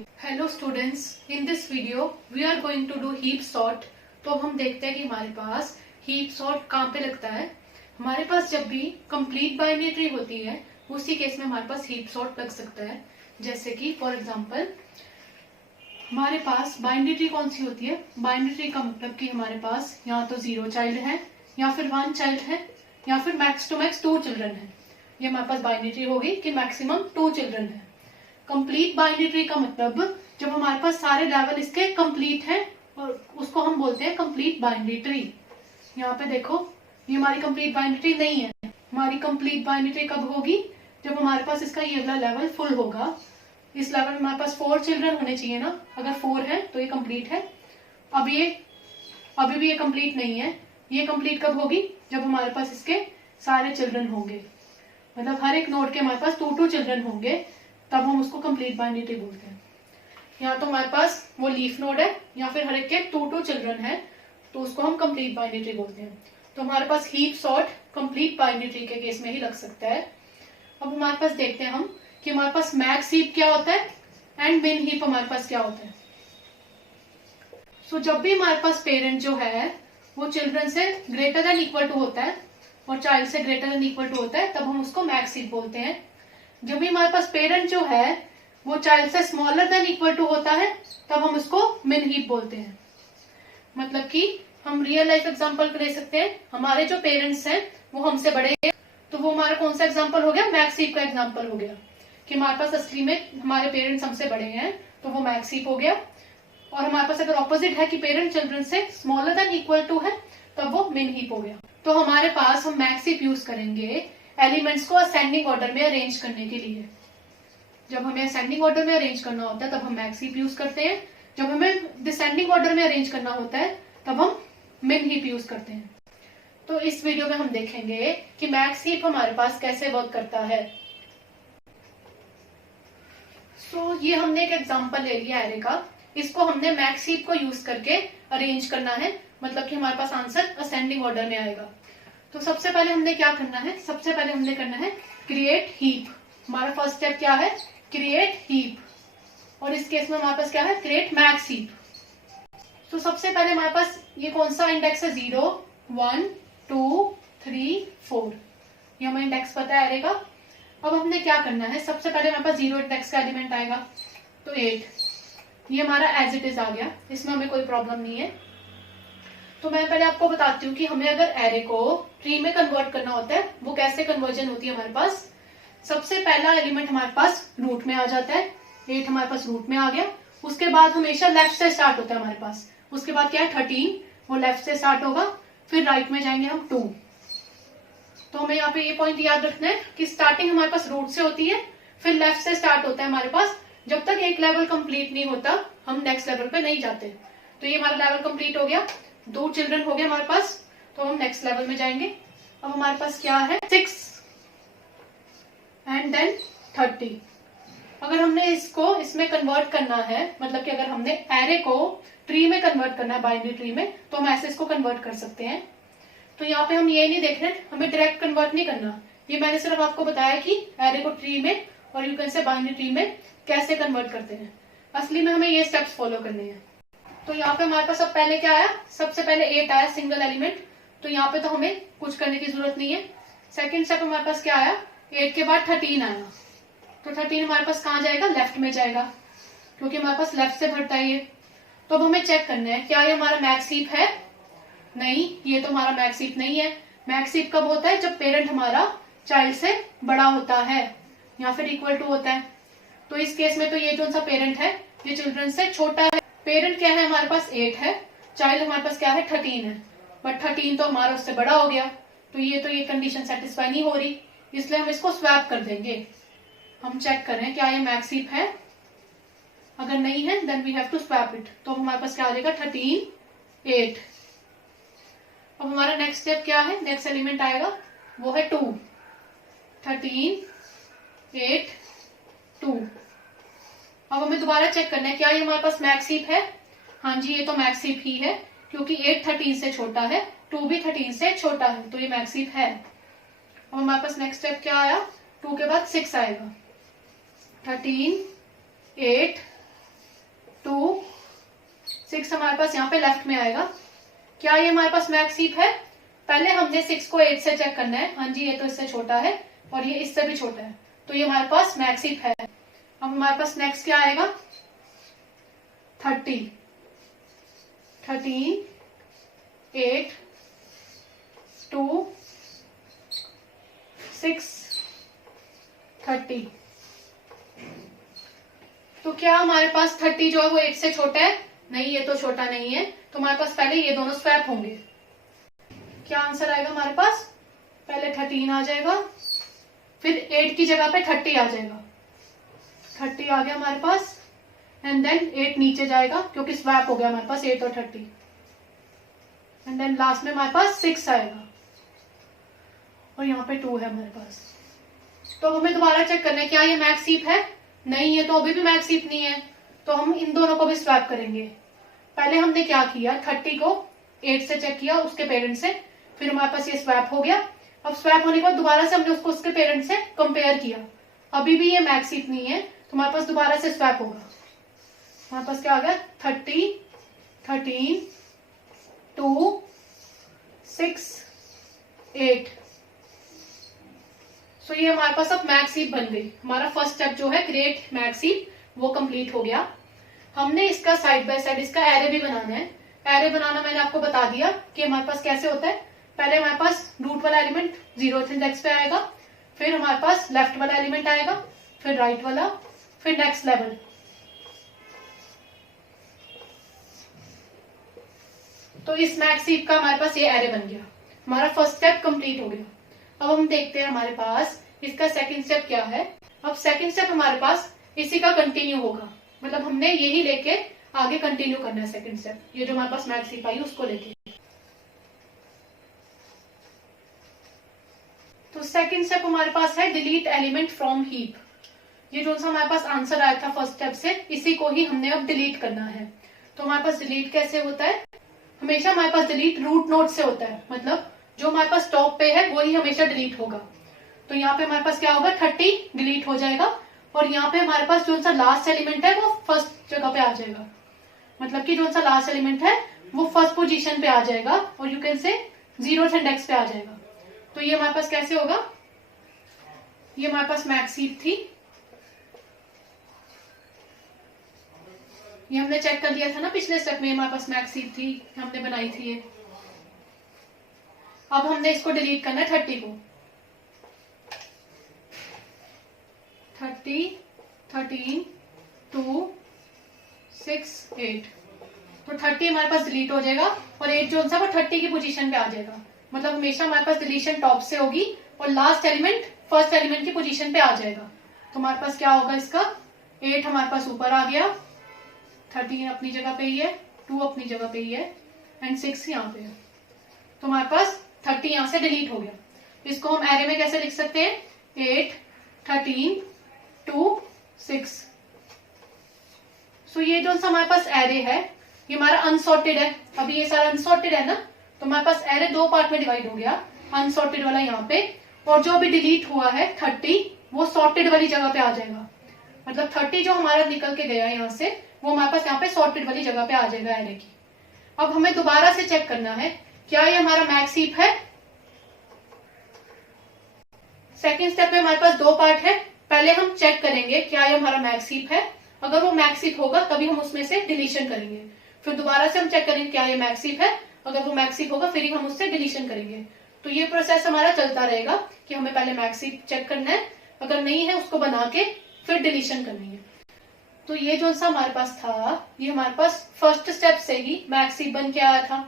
Hello students, in this video we are going to do heap sort. तो हम देखते हैं कि हमारे पास हीप सॉर्ट कहाँ पे लगता है। हमारे पास जब भी कंप्लीट बाइनरी ट्री होती है उसी केस में हमारे पास हीप सॉर्ट लग सकता है। जैसे कि फॉर एग्जांपल हमारे पास बाइनरी ट्री कौन सी होती है। बाइनरी ट्री का मतलब कि हमारे पास या तो 0 चाइल्ड है या फिर 1 चाइल्ड है या फिर मैक्स टू मैक्स 2 चिल्ड्रन है। ये हमारे पास बाइनरी ट्री होगी कि मैक्सिमम 2 चिल्ड्रन है। कंप्लीट बाइनरी ट्री का मतलब जब हमारे पास सारे लेवल इसके कंप्लीट हैं और उसको हम बोलते हैं कंप्लीट बाइनरी ट्री। यहाँ पे देखो, ये हमारी कंप्लीट बाइनरी ट्री नहीं है। हमारी कंप्लीट बाइनरी ट्री कब होगी? जब हमारे पास इसका ये वाला लेवल फुल होगा। इस लेवल में हमारे पास 4 चिल्ड्रन होने चाहिए ना। अगर 4 है तो ये कंप्लीट है। अब ये अभी भी ये कंप्लीट नहीं है। ये कंप्लीट कब होगी? जब हमारे पास इसके सारे चिल्ड्रन होंगे, मतलब हर एक नोड के हमारे पास 2 चिल्ड्रन होंगे, तब हम उसको कंप्लीट बाइनरी ट्री बोलते हैं। यहाँ तो हमारे पास वो लीफ नोड है या फिर हर एक के 2 चिल्ड्रन है, तो उसको हम कंप्लीट बाइनरी ट्री बोलते हैं। तो हमारे पास heap sort complete binary tree के केस में ही लग सकता है। अब हमारे पास देखते हैं हम कि हमारे पास मैक्स हीप क्या होता है एंड मिन हीप हमारे पास क्या होता है। सो जब भी हमारे पास पेरेंट जो है वो चिल्ड्रन से ग्रेटर देन इक्वल टू होता है और चाइल्ड से ग्रेटर देन इक्वल टू होता है, तब हम उसको मैक्स हीप बोलते हैं। जब भी हमारे पास पेरेंट जो है वो चाइल्ड से स्मॉलर देन इक्वल टू होता है, तब हम उसको मिन हीप बोलते हैं। मतलब कि हम रियल लाइफ एग्जांपल ले सकते हैं। हमारे जो पेरेंट्स हैं वो हमसे बड़े हैं, तो वो हमारा कौन सा एग्जांपल हो गया? मैक्स हीप का एग्जांपल हो गया कि हमारे पास असली में हमारे पेरेंट्स हमसे बड़े हैं, तो वो मैक्स हीप हो गया। और हमारे पास अगर ऑपोजिट है कि पेरेंट चिल्ड्रन से स्मॉलर देन इक्वल टू है, तब वो मिन हीप हो गया। तो हमारे पास हम मैक्स हीप यूज करेंगे एलिमेंट्स को असेंडिंग ऑर्डर में अरेंज करने के लिए। जब हमें असेंडिंग ऑर्डर में अरेंज करना होता है तब हम मैक्स हीप यूज करते हैं। जब हमें डिसेंडिंग ऑर्डर में अरेंज करना होता है तब हम मिन हीप यूज करते हैं। तो इस वीडियो में हम देखेंगे कि मैक्स हीप हमारे पास कैसे वर्क करता है। सो ये हमने एक एग्जांपल ले लिया एरे का। इसको हमने मैक्स हीप को यूज करके अरेंज करना है, मतलब कि हमारे पास आंसर असेंडिंग ऑर्डर में आएगा। तो सबसे पहले हमने क्या करना है? सबसे पहले हमने करना है क्रिएट हीप। हमारा फर्स्ट स्टेप क्या है? Create heap. और इस केस में हमारे पास क्या है? Create max heap. तो सबसे पहले हमारे पास ये कौन सा इंडेक्स है? 0 1 2 3 4। ये हमें इंडेक्स पता है एरे का। अब हमने क्या करना है? सबसे पहले हमारे पास 0 इंडेक्स का एलिमेंट आएगा, तो 8। ये हमारा एज इट इज आ गया, इसमें हमें कोई प्रॉब्लम नहीं है। तो मैं पहले आपको बताती हूँ कि हमें अगर एरे को ट्री में कन्वर्ट करना होता है, वो कैसे कन्वर्जन होती है हमारे पास। सबसे पहला एलिमेंट हमारे पास रूट में आ जाता है। 8 हमारे पास रूट में आ गया। उसके बाद हमेशा लेफ्ट से स्टार्ट होता है हमारे पास। उसके बाद क्या है? 13, वो लेफ्ट से स्टार्ट होगा। फिर राइट में जाएंगे हम 2। तो हमें यहाँ पे ये पॉइंट याद रखना है कि स्टार्टिंग हमारे पास रूट से होती है, फिर लेफ्ट से स्टार्ट होता है हमारे पास। जब तक एक लेवल कंप्लीट नहीं होता हम नेक्स्ट लेवल पे नहीं जाते। तो ये हमारा लेवल कंप्लीट हो गया, 2 चिल्ड्रन हो गए हमारे पास, तो हम नेक्स्ट लेवल में जाएंगे। अब हमारे पास क्या है? 6 एंड देन 30। अगर हमने इसको इसमें कन्वर्ट करना है, मतलब कि अगर हमने एरे को ट्री में कन्वर्ट करना है, बाइनरी ट्री में, तो हम ऐसे इसको कन्वर्ट कर सकते हैं। तो यहाँ पे हम ये नहीं देख रहे, हमें डायरेक्ट कन्वर्ट नहीं करना। ये मैंने सिर्फ आपको बताया कि एरे को ट्री में और you can say binary tree में कैसे कन्वर्ट करते हैं। असली में हमें ये स्टेप्स फॉलो करने हैं। तो यहाँ पे हमारे पास अब पहले क्या आया? सबसे पहले 8 आया, सिंगल एलिमेंट। तो यहाँ पे तो हमें कुछ करने की जरूरत नहीं है। सेकंड स्टेप हमारे पास क्या आया? 8 के बाद 13 आया। तो 13 हमारे पास कहाँ जाएगा? लेफ्ट में जाएगा, क्योंकि हमारे पास लेफ्ट से भरता है ये। तो अब हमें चेक करना है क्या ये हमारा मैक्स हीप है? नहीं, ये तो हमारा मैक्स हीप नहीं है। मैक्स हीप कब होता है? जब पेरेंट हमारा चाइल्ड से बड़ा होता है या फिर इक्वल टू होता है। तो इस केस में तो ये जो सा पेरेंट है ये चिल्ड्रन से छोटा है। पेरेंट क्या है? हमारे पास 8 है, चाइल्ड हमारे पास क्या है? 13 है। बट 13 तो हमारा उससे बड़ा हो गया, तो ये कंडीशन सेटिस्फाई नहीं हो रही, इसलिए हम इसको स्वैप कर देंगे। हम चेक करें क्या ये मैक्स हीप है। अगर नहीं है then we have to swap it. तो हमारे पास क्या आ जाएगा? 13 8। अब हमारा नेक्स्ट स्टेप क्या है? नेक्स्ट एलिमेंट आएगा, वो है 2। 13 8 2। अब हमें दोबारा चेक करना है क्या ये हमारे पास मैक्स हीप है। हाँ जी, ये तो मैक्स हीप ही है, क्योंकि 8 13 से छोटा है, 2 भी 13 से छोटा है, तो ये मैक्स हीप है। अब हमारे पास नेक्स्ट स्टेप क्या आया? 2 के बाद 6 आएगा। 13 8 2 6 हमारे पास यहाँ पे लेफ्ट में आएगा। क्या ये हमारे पास मैक्स हीप है? पहले हमने 6 को 8 से चेक करना है। हाँ जी, ये तो इससे छोटा है और ये इससे भी छोटा है, तो ये हमारे पास मैक्स हीप है। अब हमारे पास नेक्स्ट क्या आएगा? 30 13 8 2 6 30। तो क्या हमारे पास 30 जो है वो 8 से छोटा है? नहीं, ये तो छोटा नहीं है, तो हमारे पास पहले ये दोनों स्वैप होंगे। क्या आंसर आएगा हमारे पास? पहले 13 आ जाएगा, फिर 8 की जगह पे 30 आ जाएगा। 30 आ गया हमारे पास, एंड देन 8 नीचे जाएगा क्योंकि स्वैप हो गया हमारे पास 8 और 30, एंड देन लास्ट में हमारे पास 6 आएगा और यहाँ पे 2 है हमारे पास। तो हमें दोबारा चेक करना है क्या ये मैक्स हीप है? नहीं, ये तो अभी भी मैक्स हीप नहीं है, तो हम इन दोनों को भी स्वैप करेंगे। पहले हमने क्या किया, 30 को 8 से चेक किया उसके पेरेंट से, फिर हमारे पास ये स्वैप हो गया। अब स्वैप होने के बाद दोबारा से हमने उसको उसके पेरेंट से कंपेयर किया, अभी भी ये मैक्स हीप नहीं है, तो हमारे पास दोबारा से स्वैप होगा। हमारे पास क्या आ गया? 30 13 2 6 8। सो ये हमारे पास अब मैक्स हीप बन गई। हमारा फर्स्ट स्टेप जो है क्रिएट मैक्स हीप, वो कंप्लीट हो गया। हमने इसका साइड बाय साइड इसका एरे भी बनाना है। एरे बनाना मैंने आपको बता दिया कि हमारे पास कैसे होता है। पहले हमारे पास रूट वाला एलिमेंट 0th इंडेक्स पे आएगा, फिर हमारे पास लेफ्ट वाला एलिमेंट आएगा, फिर राइट वाला, फिर नेक्स्ट लेवल। तो इस मैक्स हीप का हमारे पास ये एरे बन गया। हमारा फर्स्ट स्टेप कंप्लीट हो गया। अब हम देखते हैं हमारे पास इसका सेकंड स्टेप क्या है। अब सेकंड स्टेप हमारे पास इसी का कंटिन्यू होगा, मतलब हमने यही लेके आगे कंटिन्यू करना है सेकंड स्टेप, ये जो हमारे पास मैक्स हीप आई उसको लेके। तो सेकंड स्टेप हमारे पास है डिलीट एलिमेंट फ्रॉम हीप। ये जो सा हमारे पास आंसर आया था फर्स्ट स्टेप से, इसी को ही हमने अब डिलीट करना है। तो हमारे पास डिलीट कैसे होता है? हमेशा हमारे पास डिलीट रूट नोड से होता है, मतलब जो हमारे पास टॉप पे है वही हमेशा डिलीट होगा। तो यहाँ पे हमारे पास क्या होगा? 30 डिलीट हो जाएगा, और यहाँ पे हमारे पास जो सा लास्ट एलिमेंट है वो फर्स्ट जगह पे आ जाएगा, मतलब कि जो सा लास्ट एलिमेंट है वो फर्स्ट पोजीशन पे आ जाएगा, और you can say 0th index पे आ जाएगा। तो ये हमारे पास कैसे होगा? ये हमारे पास मैक्स हीप थी, ये हमने चेक कर लिया था ना पिछले स्टेप में, हमारे पास मैक्स हीप थी, हमने बनाई थी ये। अब हमने इसको डिलीट करना है 30 को। 30 13 2 6 8। तो 30 हमारे पास डिलीट हो जाएगा, और 8 जो सा वो 30 की पोजीशन पे आ जाएगा, मतलब हमेशा हमारे पास डिलीशन टॉप से होगी और लास्ट एलिमेंट फर्स्ट एलिमेंट की पोजीशन पे आ जाएगा। तो हमारे पास क्या होगा इसका? 8 हमारे पास ऊपर आ गया, 13 अपनी जगह पे ही है, 2 अपनी जगह पे ही है, एंड 6 यहाँ पे है। तो हमारे पास 30 यहाँ से डिलीट हो गया। इसको हम एरे में कैसे लिख सकते हैं? 8 13 2 6। सो ये जो सा हमारे पास एरे है ये हमारा अनसॉर्टेड है। अभी ये सारा अनसॉर्टेड है ना, तो हमारे पास एरे 2 पार्ट में डिवाइड हो गया, अनसॉर्टेड वाला यहाँ पे, और जो अभी डिलीट हुआ है 30 वो सॉर्टेड वाली जगह पे आ जाएगा। मतलब 30 जो हमारा निकल के गया यहाँ से वो हमारे पास यहाँ पे सॉर्टेड वाली जगह पे आ जाएगा एरे की। अब हमें दोबारा से चेक करना है क्या ये हमारा मैक्स हीप है। सेकेंड स्टेप में हमारे पास 2 पार्ट है। पहले हम चेक करेंगे क्या ये हमारा मैक्स हीप है, अगर वो मैक्स हीप होगा तभी हम उसमें से डिलीशन करेंगे। फिर दोबारा से हम चेक करेंगे क्या ये मैक्स हीप है, अगर वो मैक्स हीप होगा फिर ही हम उससे डिलीशन करेंगे। तो ये प्रोसेस हमारा चलता रहेगा कि हमें पहले मैक्स हीप चेक करना है, अगर नहीं है उसको बना के फिर डिलीशन करनी है। तो ये जो सा हमारे पास था ये हमारे पास फर्स्ट स्टेप से ही मैक्स हीप बन के आया था।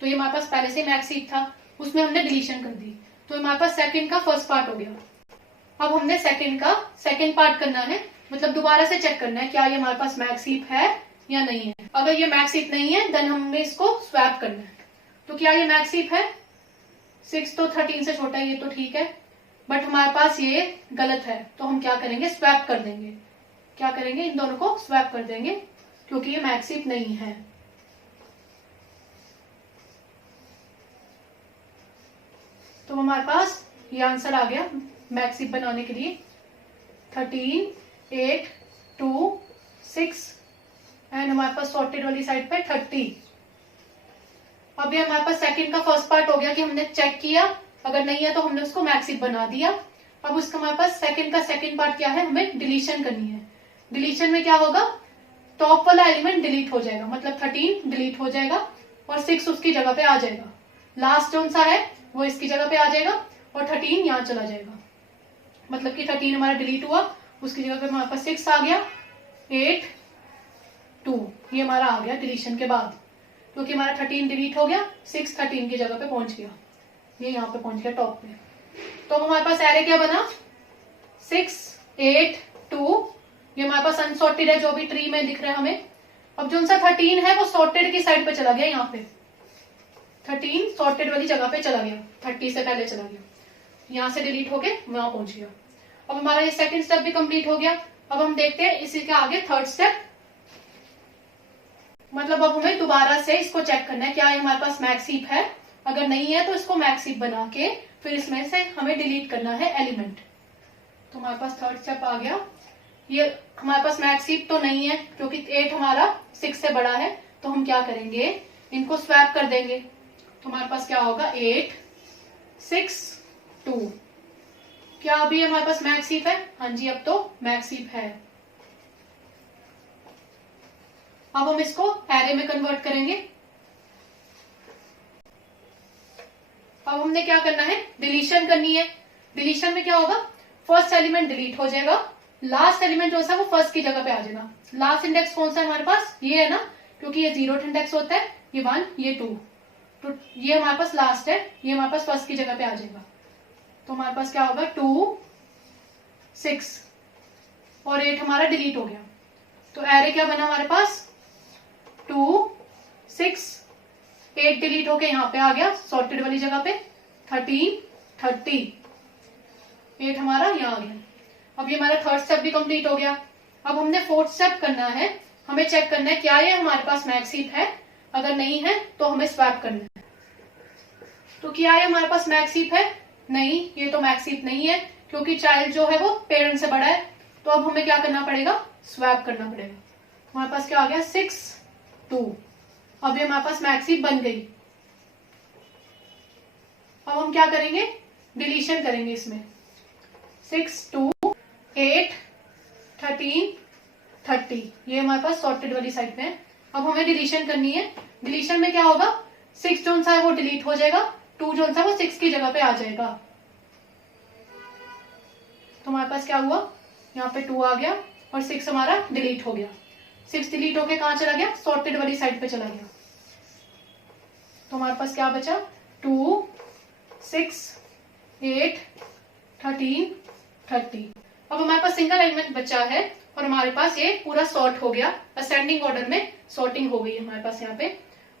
तो ये हमारे पास पहले से मैक्स हीप था, उसमें हमने डिलीशन कर दी, तो हमारे पास सेकंड का फर्स्ट पार्ट हो गया। अब हमने सेकंड का सेकंड पार्ट करना है, मतलब दोबारा से चेक करना है क्या ये हमारे पास मैक्स हीप है या नहीं है। अगर ये मैक्स हीप नहीं है देन हमें इसको स्वैप करना है। तो क्या ये मैक्स हीप है? 6 तो 13 से छोटा है, ये तो ठीक है, बट हमारे पास ये गलत है, तो हम क्या करेंगे? स्वैप कर देंगे। क्या करेंगे? इन दोनों को स्वैप कर देंगे, क्योंकि ये मैक्स हीप नहीं है। तो हमारे पास ये आंसर आ गया मैक्स हीप बनाने के लिए 13 8 2 6, एंड हमारे पास सॉर्टेड वाली साइड पे 30। अब ये हमारे पास सेकंड का फर्स्ट पार्ट हो गया कि हमने चेक किया, अगर नहीं है तो हमने उसको मैक्स हीप बना दिया। अब उसका हमारे पास सेकंड का सेकंड पार्ट क्या है, हमें डिलीशन करनी है। डिलीशन में क्या होगा, टॉप वाला एलिमेंट डिलीट हो जाएगा, मतलब 13 डिलीट हो जाएगा और 6 उसकी जगह पे आ जाएगा। लास्ट कौन सा है वो इसकी जगह पे आ जाएगा और 13 यहाँ चला जाएगा, मतलब कि 13 हमारा डिलीट हुआ, उसकी जगह पे हमारे पास 6 आ गया, 8 2 ये हमारा आ गया डिलीशन के बाद, क्योंकि हमारा 13 डिलीट हो गया, 6 13 की जगह पे पहुंच गया, ये यहाँ पे पहुंच गया टॉप पे। तो हमारे पास एरे क्या बना, 6 8 2, ये हमारे पास अनसॉर्टेड है जो भी ट्री में दिख रहा है हमें। अब जो सा 13 है वो सॉर्टेड की साइड पे चला गया, यहाँ पे 13 सॉर्टेड वाली जगह पे चला गया, 30 से पहले चला गया, यहाँ से डिलीट होके वहां पहुंच गया। अब हमारा ये सेकंड स्टेप भी कंप्लीट हो गया। अब हम देखते हैं इसी के आगे थर्ड स्टेप, मतलब अब हमें दोबारा से इसको चेक करना है क्या ये हमारे पास मैक्स हीप है, अगर नहीं है तो इसको मैक्स हीप बना के फिर इसमें से हमें डिलीट करना है एलिमेंट। तो हमारे पास थर्ड स्टेप आ गया। ये हमारे पास मैक्स हीप तो नहीं है क्योंकि 8 हमारा 6 से बड़ा है, तो हम क्या करेंगे, इनको स्वैप कर देंगे। तो हमारे पास क्या होगा, 8 6 2। क्या अभी हमारे पास मैक्स हीप है, हाँ जी अब तो मैक्स हीप है। अब हम इसको एरे में कन्वर्ट करेंगे। अब हमने क्या करना है, डिलीशन करनी है। डिलीशन में क्या होगा, फर्स्ट एलिमेंट डिलीट हो जाएगा, लास्ट एलिमेंट जो है वो फर्स्ट की जगह पे आ जाएगा। लास्ट इंडेक्स कौन सा है हमारे पास, ये है ना, क्योंकि ये 0th इंडेक्स होता है, ये 1 ये 2, तो ये हमारे पास लास्ट है, ये हमारे पास फर्स्ट की जगह पे आ जाएगा। तो हमारे पास क्या होगा, 2 6 और 8 हमारा डिलीट हो गया। तो एरे क्या बना हमारे पास, 2 6 8 डिलीट होके यहाँ पे आ गया सॉर्टेड वाली जगह पे, 13 30 8 हमारा यहाँ आ गया। अब ये हमारा थर्ड स्टेप भी कंप्लीट हो गया। अब हमने फोर्थ स्टेप करना है, हमें चेक करना है क्या ये हमारे पास मैक्स हीप है, अगर नहीं है तो हमें स्वैप करना है। तो क्या ये हमारे पास मैक्स हीप है, नहीं ये तो मैक्स हीप नहीं है क्योंकि चाइल्ड जो है वो पेरेंट से बड़ा है। तो अब हमें क्या करना पड़ेगा, स्वैप करना पड़ेगा। हमारे पास क्या आ गया, 6 2। अब ये हमारे पास मैक्स हीप बन गई। अब हम क्या करेंगे, डिलीशन करेंगे इसमें, 6 2 8 13 30, ये हमारे पास सॉर्टेड वाली साइड पे है। अब हमें डिलीशन करनी है। डिलीशन में क्या होगा, 6 जो सा है वो डिलीट हो जाएगा, 2 जो सा वो 6 की जगह पे आ जाएगा। तो हमारे पास क्या हुआ, यहाँ पे 2 आ गया और 6 हमारा डिलीट हो गया। 6 डिलीट होके कहां चला गया, सॉर्टेड वाली साइड पे चला गया। तो हमारे पास क्या बचा, 2 6 8 13 30। अब हमारे पास सिंगल एलिमेंट बचा है और हमारे पास ये पूरा सॉर्ट हो गया, असेंडिंग ऑर्डर में सॉर्टिंग हो गई है हमारे पास यहाँ पे।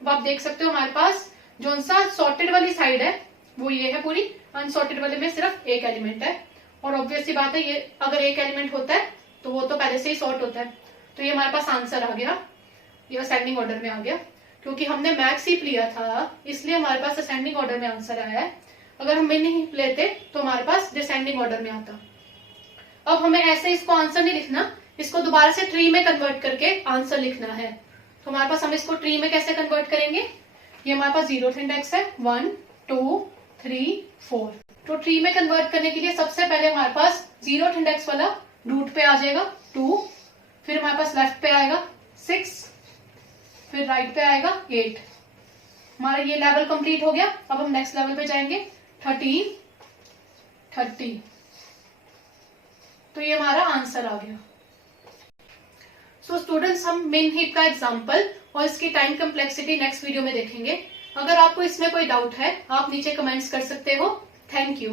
अब आप देख सकते हो हमारे पास जो सा सॉर्टेड वाली साइड है वो ये है पूरी, अनसॉर्टेड वाले में सिर्फ एक एलिमेंट है। और ऑब्वियसली बात है, ये अगर एक एलिमेंट होता है तो वो तो पहले से ही सॉर्ट होता है। तो ये हमारे पास आंसर आ गया, ये असेंडिंग ऑर्डर में आ गया, क्योंकि हमने मैक्स हीप लिया था इसलिए हमारे पास असेंडिंग ऑर्डर में आंसर आया है। अगर हम मिनी हीप लेते तो हमारे पास डिसेंडिंग ऑर्डर में आता। अब हमें ऐसे इसको आंसर नहीं लिखना, इसको दोबारा से ट्री में कन्वर्ट करके आंसर लिखना है। तो हमारे पास हम इसको ट्री में कैसे कन्वर्ट करेंगे, ये हमारे पास 0th इंडेक्स है, 1 2 3 4। तो ट्री में कन्वर्ट करने के लिए सबसे पहले हमारे पास 0th इंडेक्स वाला रूट पे आ जाएगा 2, फिर हमारे पास लेफ्ट पे आएगा 6, फिर राइट पे आएगा 8। हमारा ये लेवल कंप्लीट हो गया। अब हम नेक्स्ट लेवल पे जाएंगे, 13 30। तो ये हमारा आंसर आ गया। सो स्टूडेंट्स, हम मेन हीप का एग्जांपल और इसकी टाइम कम्प्लेक्सिटी नेक्स्ट वीडियो में देखेंगे। अगर आपको इसमें कोई डाउट है आप नीचे कमेंट्स कर सकते हो। Thank you.